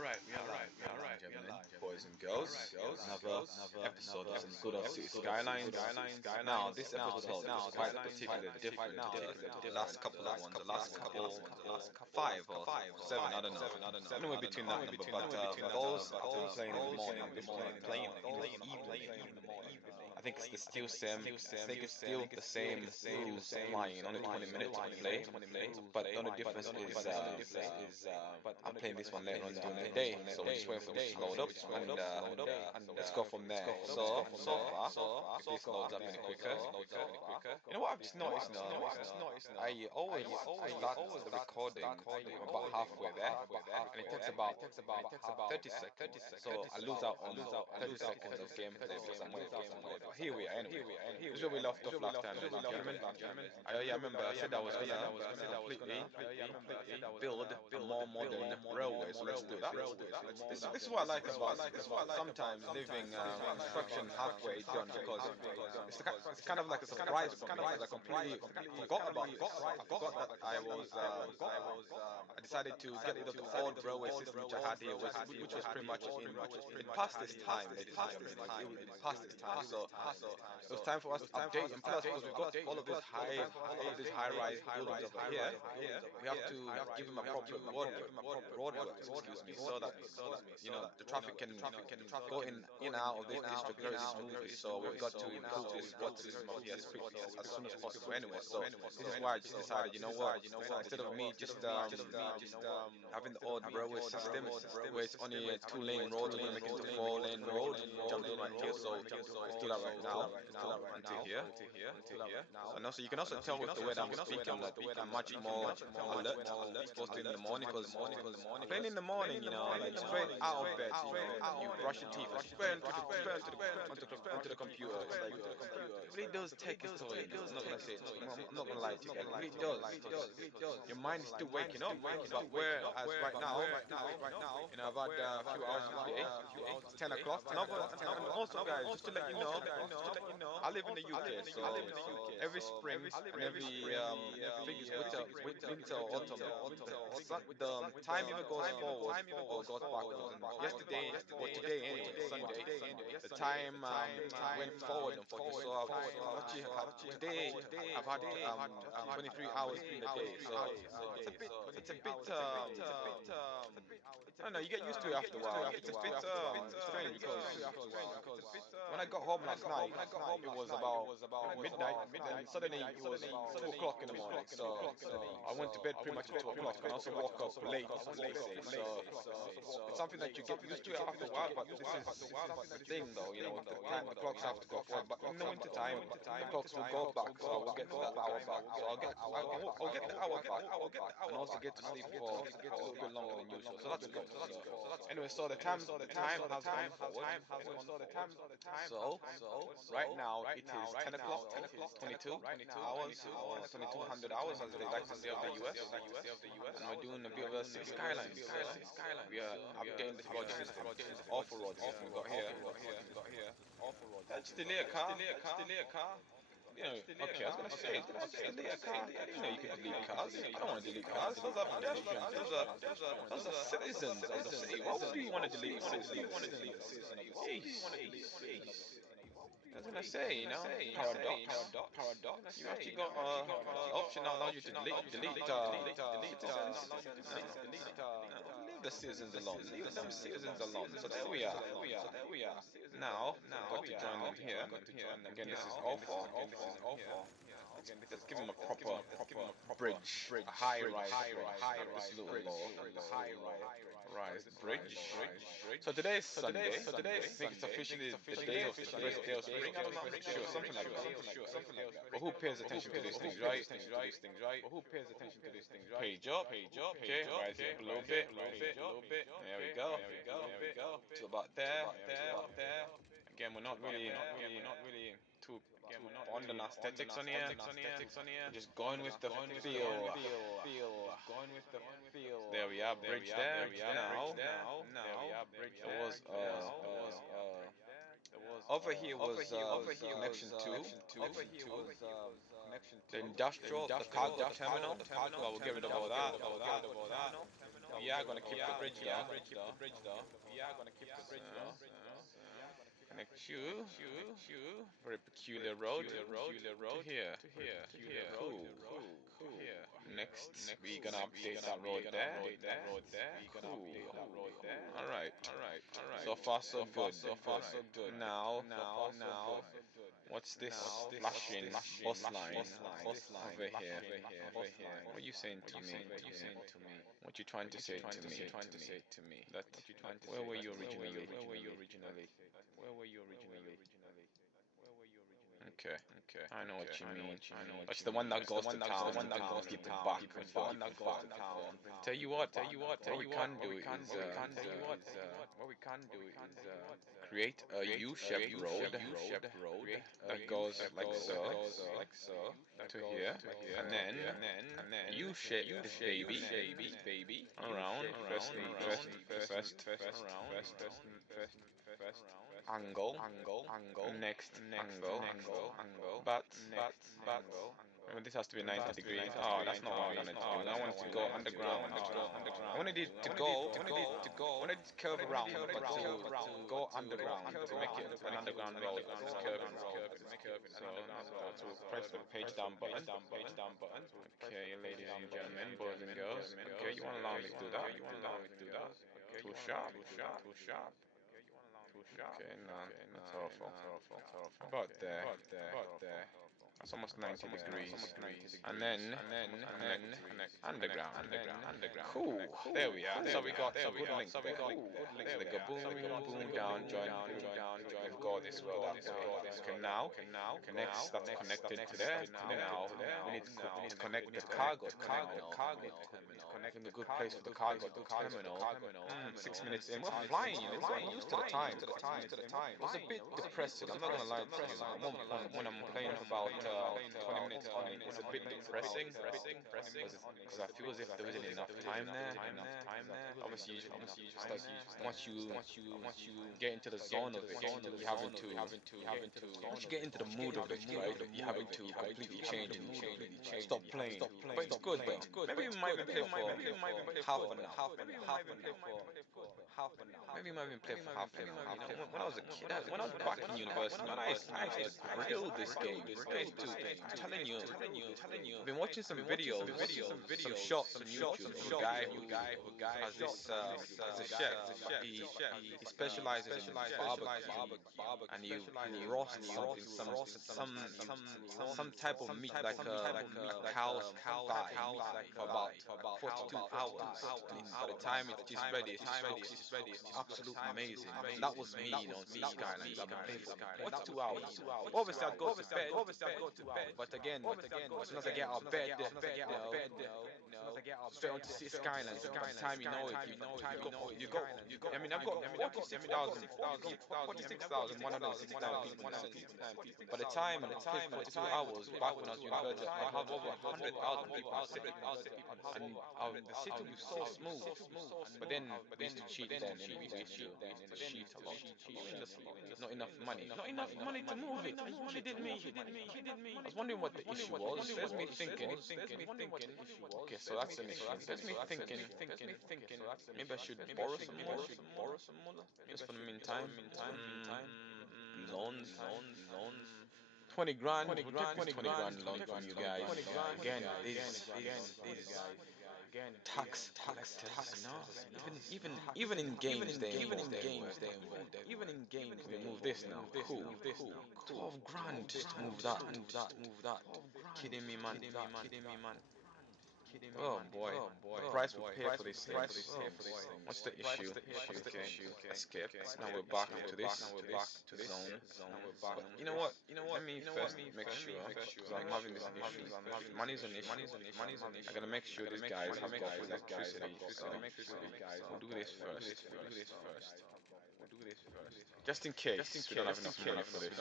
Alright, gentlemen, boys and girls. Another episode of some good old City Skylines. Now, this episode is quite particularly different to the last couple of ones. The last couple, 5 or 7, I don't know. Anywhere between that number, but those I've been playing in the morning. This one I'm playing in the evening. I think it's the still same. I think it's still the same rules applying. Only 20 minutes to play, but the only difference is I'm playing this one later on during the day, so we're just waiting for this to load up, and let's go from there. So far, if this loads up any quicker, you know what I've just noticed now? I always start the recording about halfway there, and it takes about 30 seconds, so I lose out on 30 seconds of gameplay because I'm waiting for somewhere. But here we are anyway. This is where we left off last time, ladies and gentlemen. I remember I said I was gonna completely build a more modern railway, so let's do that. This is what I like about sometimes leaving construction halfway done, because it's kind of like a surprise for me, because I completely forgot about this. I forgot that I decided to get rid of the old railway system which I had here, which was pretty much in past this time. It past this time, so it was time for us to update. And plus, because we've got all of these high-rise buildings over here, we have to give them a proper roadworks, excuse me, so that the traffic can go in and out of this district very smoothly. So we've got to improve this road system over here as soon as possible anyway. So this is why I just decided, you know what, instead of me just having the old railway system where it's only a 2-lane road, I'm going to make it into 4-lane road, jumping right here. So let's do that right now until here. And also you can also tell with the way that I'm speaking that I'm much more alert as opposed to in the morning, because playing in the morning, like straight out of bed, you brush your teeth and straight onto the computer. It's like it really does take its toll. I'm not gonna say it. I'm not gonna lie to you guys. It really does. Your mind is still waking up, but whereas right now, I've had a few hours of the day. It's 10 o'clock. And also, guys, just to let you know, I live in the UK, so every spring and every thing is winter or autumn. The time either goes forward or goes backwards. And yesterday, or today anyway, Sunday, the time went forward, unfortunately. So today I've had 23 hours in the day. So it's a bit I don't know, you get used to it after a while. It's a bit strange, because when I got home last night, it was about midnight, and suddenly it was 2 o'clock in the morning. So I went to bed pretty much at 2 o'clock, and also woke up late, as they say. So it's something that you get used to after a while, but this is the thing though, the clocks have to go forward. But in the winter time, the clocks will go back, so I will get that hour back. So I'll get the hour back, and also get to sleep for a little bit longer than usual. So that's good. Anyway, so the time has gone forward. So right now it is 10 o'clock, 22 hours, or 2200 hours, as they like to say, of the US. And we're doing a bit of a City Skylines. We are updating this road system. This is awful road system we got here. That's delay a car. Okay, I was gonna say, did I delete a car? I didn't know you could delete cars. I don't want to delete cars. Those are pedestrians. Those are citizens of the city. Why would you want to delete citizens? I was gonna say, paradox. You actually got the option that allows you to delete citizens. No, leave the citizens alone. Leave them citizens alone. So there we are. Now, I've got to join them here. Again, this is awful. Let's give him a proper bridge, a high-rise bridge. So today is Sunday. I think it's officially the day of the first day of spring. I'm not really sure, something like that. But who pays attention to these things, right? Page up. Okay, rise it up a little bit. There we go. To about there. Again, we're not really too fond on aesthetics on here. Just going with the feel. There we are, bridge there. Now, there was over here was connection 2. The industrial, the cargo terminal. Well, we'll get rid of all that. are gonna keep the bridge though. We are gonna keep the bridge though. Connect you. Very peculiar road. To here. Cool. Next, we're gonna update that road there. Cool. All right. So far, so good. Now, what's this flashing bus line over here? What are you saying to me? What you trying to say to me? That where were you originally? Okay. I know what you mean. That's the one that goes to town, people back and forth. Tell you what, what we can do is, create a U-shaped road that goes like so to here, and then U-shape this baby around first angle, next angle, but I mean, this has to be 90 degrees. Oh, that's not what I wanted to do. I wanted to go underground. I wanted it to go. I wanted it to curve around, but to go underground to make it an underground road. It's curving. So we'll press the page down button. Okay, ladies and gentlemen, boys and girls. Okay, you want to allow me to do that? Too sharp. Okay, no, that's awful. About there. That's almost 90 degrees. And then connect underground. Cool. There we are. So we got a good link there. So they go boom, down, join, we'll go this way, that way. Okay, now, next, that's connected to there. Now, we need to connect the cargo terminal. In the good place for the cargo terminal. 6 minutes in. We're flying, we're getting used to the time. It was a bit depressing, I'm not gonna lie to you. At one point when I'm playing for about 20 minutes on, it was a bit depressing because I feel as if there wasn't enough time there. Obviously, once you get into the zone of it, you having to once you get into the mood of it, right, you having to completely change and stop playing. But it's good though. Maybe we might even play for half an hour. Maybe we might even play for half an hour. You know, when I was a kid, when I was back in university, man, I used to grill this game. I'm telling you, I've been watching some videos, some shots on YouTube of a guy who has this as a chef. He specializes in barbecue, and he roasts some type of meat like a cow's thigh for about 42 hours. And by the time it's ready, it's absolutely amazing. And that was me, on Skylines. I've been playing for 42 hours. Obviously, I'd go to bed. But again, as soon as I get out of bed, straight onto City Skylines. By the time you know it, you go. I mean, I've got 46,169 people listening. By the time I played 42 hours, back when I was in university, I'd have over 100,000 people in the city. And the city would be so smooth. But then we used to cheat then, and we used to cheat a lot. Not enough money. Not enough money to move it. Money didn't make it. I was wondering what the issue was. There's me thinking. Okay, so that's an issue. There's me thinking. Maybe I should borrow some more. Just for the meantime. Loans. 20 grand. We'll take 20 grand loan from you guys. Again, these tax, you know. Even in games they involved. We move this now. Cool. 12 grand just to move that. Kidding me, man. Oh boy, the price we pay for these things. What's the issue? Okay, escape. Now we're back to this zone. But you know what? Let me first make sure, because I'm having this issue. Money's an issue. I gotta make sure these guys have got electricity. So we'll do this first. Just in case we don't have enough money for this.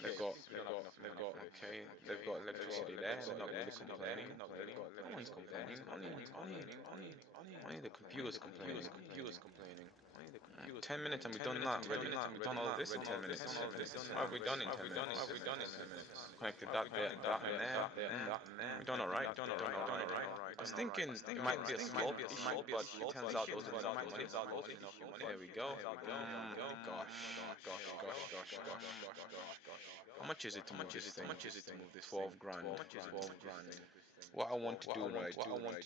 They've got okay, they've got electricity there. They're not really complaining. No one's complaining. Money's Only the computer's complaining. 10 minutes and we've done that already. We've done all this in 10 minutes. What have we done in 10 minutes? Connected that there, that and there. We've done alright. I was thinking it might be a slope issue, but it turns out those are enough money. There we go. Gosh. How much is it to move this thing? 12 grand. What I want to do right is I want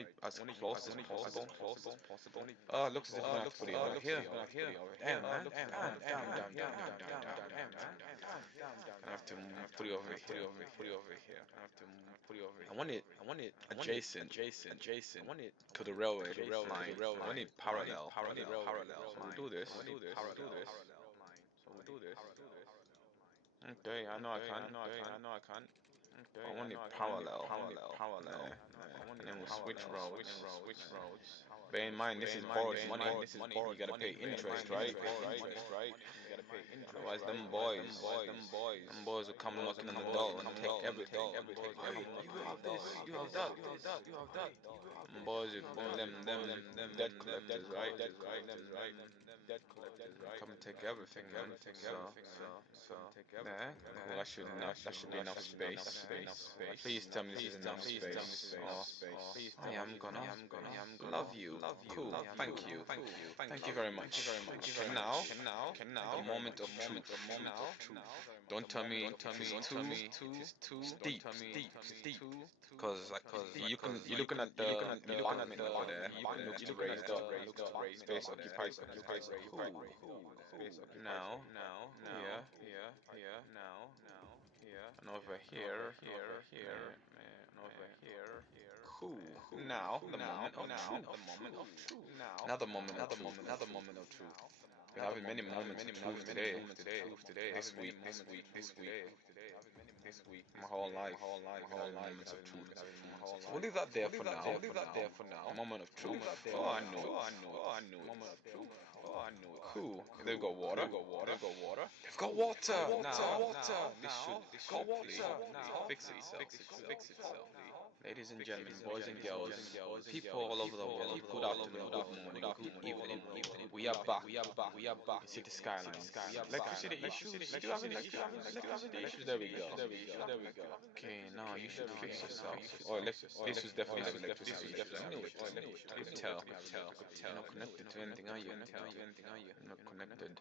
it as close as possible. Oh, it looks as if I'm gonna have to put it over here. Damn, man. Damn. I have to put it over here. I want it adjacent to the railway line. I want it parallel. So we'll do this. Okay, I know I can. I want it parallel. There. And then we'll switch roads. Bear in mind, this is borrowed money. You gotta pay interest, right? Otherwise, them boys will come knocking on the door and take everything. Hey, you have this, you have that. Them boys, them debt collectors, right? Come and take everything, man. So there. Well, that should be enough space. Please tell me this is enough space. I am gonna love you. Cool. Thank you. Thank you very much. Okay, now, the moment of truth. Don't tell me it is too deep. Cause you're looking at the embankment over there. It looks raised up. Space occupied. Cool. Now, and over here, and over here. Cool. Now, the moment of truth. Another moment of truth. We're having many moments of truth today. This week. My whole life. Moments of truth. So we'll leave that there for now. Moment of truth. Oh, I know it. Moment of truth. Cool. They've got water. They've got water. Now. This should fix itself. Ladies and gentlemen, boys and girls, people all over the world, good afternoon, good morning, good evening. We are back. You see the Skylines. Electricity issues? Still having electricity issues? There we go. Okay, now you should fix yourself. Oh, this was definitely have electricity issues. I knew it. I could tell. You're not connected to anything, are you? You're not connected.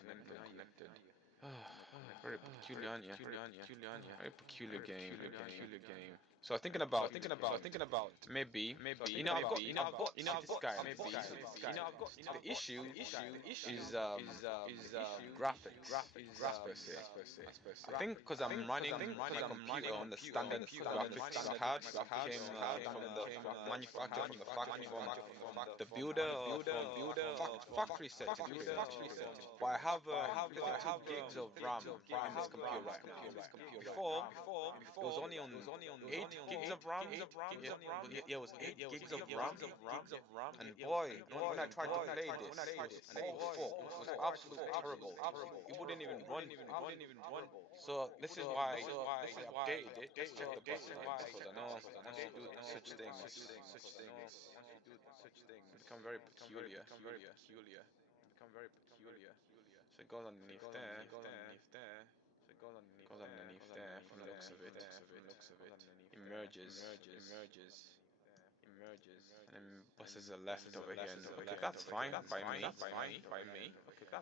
Very peculiar, aren't you? Very peculiar game. So I was thinking about maybe I've got Sky. The issue is graphics per se. I think because I'm running my computer on the standard graphics card that came from the manufacturer, from the factory, from the builder, factory setting. But I have 2 gigs of RAM in this computer right now. Before, it was only on 8 gigs of RAM. Yeah, it was 8 gigs of RAM. And boy, when I tried to play this, it was absolutely terrible. It wouldn't even run. So this is why I updated it. Let's check the bus lines, because I know once you do such things, it become very peculiar. So it goes underneath there. Goes underneath there from the looks of it. Emerges. And then buses are left over here. And, okay, that's fine by me.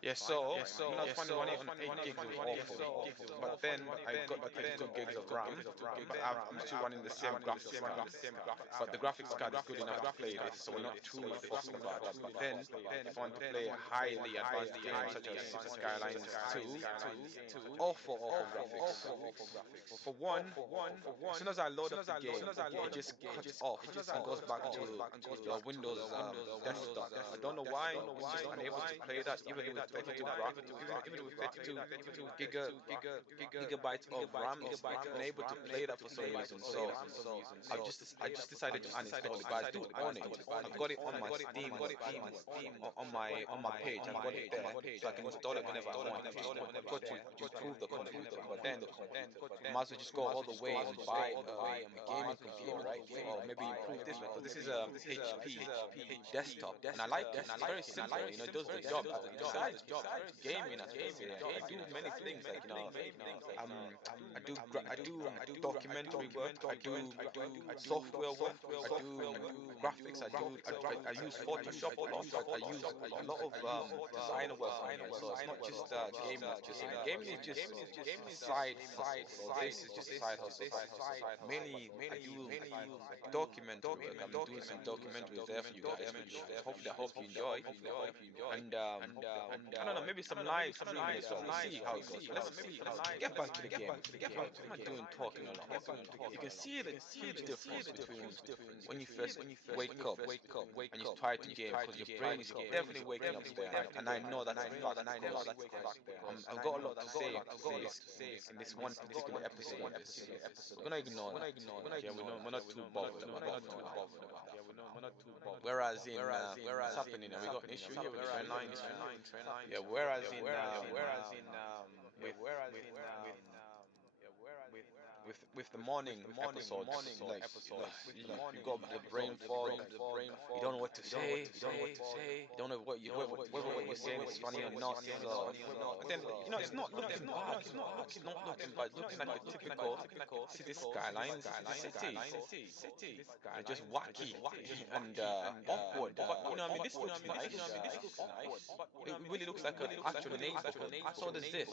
Yeah, so when I was finding running on 8 gigs it was awful. But then I got the 32 gigs of RAM. But I'm still running the same graphics card. But the graphics card is good enough to play this, so we're not too fussed about that. But then if I want to play highly advanced games such as City Skylines 2, awful graphics. For one, as soon as I load up the game, it just cuts off and goes back to your Windows desktop. I don't know why. It's just unable to play that even with 32 graphics, even with 32 gigabytes of RAM. It's unable to play that for some reason. So I just decided to uninstall it. But I do own it. I've got it on my Steam, on my page. I've got it there, so I can install it whenever I want. I've got to improve the computer, but then I might as well just go all the way and buy a gaming computer, right? Or maybe improve this with because this is a HP desktop, and I like it. It's very simple. You know, it does the job. Besides gaming, as I say, I do many things. Like I do documentary work. I do software work. I do graphics. I use Photoshop a lot. I use a lot of designer work on here. So it's not just gaming. Gaming is just a side hustle. So this is just a side hustle. Mainly, I do documentary work. I'm doing some documentaries there for you guys, which I hope you enjoy. And I don't know, maybe some live streaming as well. We'll see how it goes. But let's get back to the game. I'm not doing talking a lot. You can see the huge difference between when you first wake up and you try to game, because your brain is definitely waking up there. And I know that's a fact. I've got a lot to say in this one particular episode of this. We're gonna ignore that. Okay, we're not too bothered about that for now. Whereas what's happening now? We got an issue here with train lines. Yeah, with with the morning episodes, like you got the brain fog, you don't know what to say, you don't know what whether what you're saying is funny or not. So, but then it's not looking bad. It's not looking bad. Looking at the typical city skylines, city, they're just wacky and awkward. But I mean, this looks nice. It really looks like an actual neighborhood. So does this.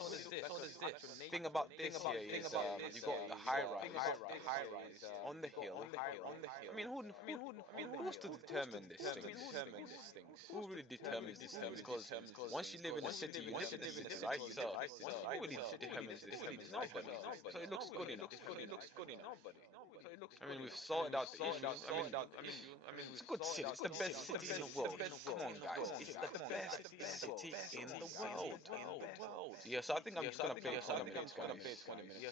Thing about this here is you got the high rise on the hill. I mean, who's to determine this thing? Who really determines these things? Because once you live in a city, you live in the city, right? So who really determines these things? Nobody. So it looks good enough. I mean, we've sorted out the issues. I mean, it's a good city. It's the best city in the world. Come on, guys. It's the best city in the world. Yeah, so I think I'm just gonna play 20 minutes, guys.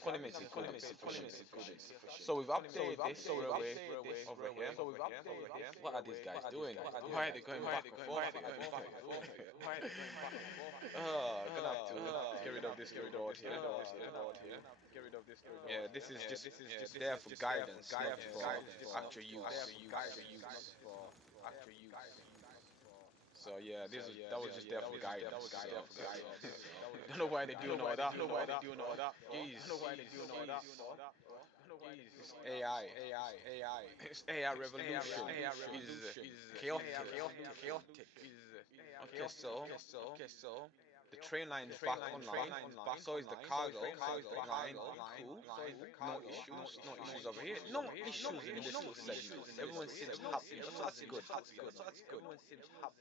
20 minutes is good and sufficient. So we've updated this over here. What are these guys doing? Why are they going back and forth? Gonna have to get rid of this little board here. Yeah, this is just there for guidance, not for actual use. So yeah, that was just there for guidance. Don't know why they're doing all that. Jeez. It's AI. It's AI revolution. Is chaotic. Okay, so the train line is back online. So is the cargo line. Cool. No issues over here. No issues in this little segment. Everyone seems happy. So that's good.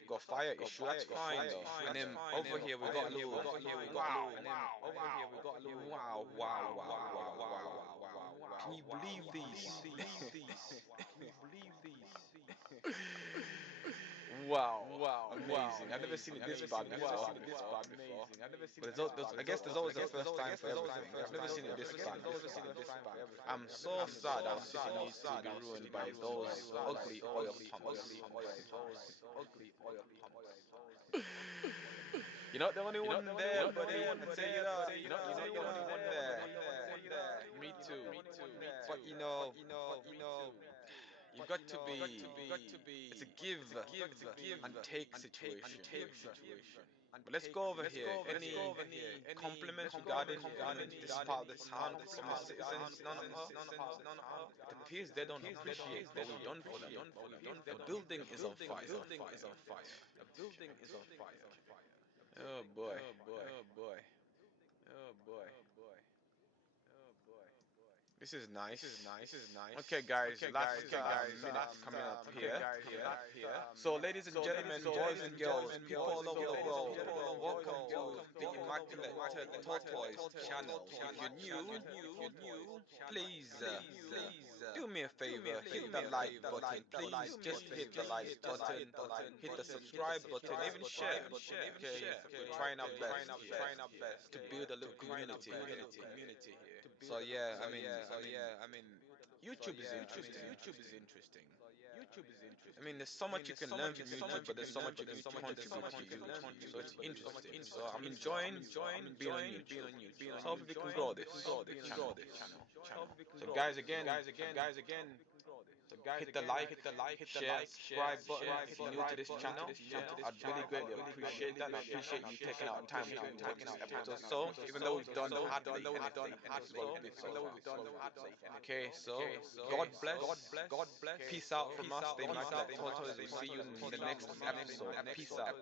Got fire issue. That's fine though. And then over here we got a little wow. Can you believe these? Wow, amazing. I've never seen it this bad before. But I guess there's always a first time for everything. I've never seen it this bad before. I'm so sad our city needs to be ruined by those ugly oil pumps. You're not the only one there, buddy. I tell you that. You're not the only one there. Me too. But you've got to be. It's a give and take situation. But let's go over here. Any compliments regarding this part of the town from the citizens? None. It appears they don't appreciate what we've done for them. The building is on fire. Oh boy. This is nice. Okay, guys. Last minute coming up here. So, ladies and gentlemen, boys and girls, people all over the world, welcome to the Immaculate Tortoise channel. If you're new, please do me a favor, hit the like button. Please just hit the like button, hit the subscribe button, even share. Okay, we're trying our best to build a little community here. So yeah, I mean, YouTube is interesting. I mean, there's so much you can learn from YouTube, but there's so much you can contribute to YouTube. So it's interesting. So I'm enjoying being on YouTube. So hope we can grow this channel. So guys, again, hit the like, share, subscribe button if you're new to this channel. I'd really greatly appreciate that. And I appreciate you taking out time to watch this episode. So, even though we've done hardly anything, this is what we did so far. Okay, so God bless. Peace out from us. Stay mindful. See you in the next episode. Peace out.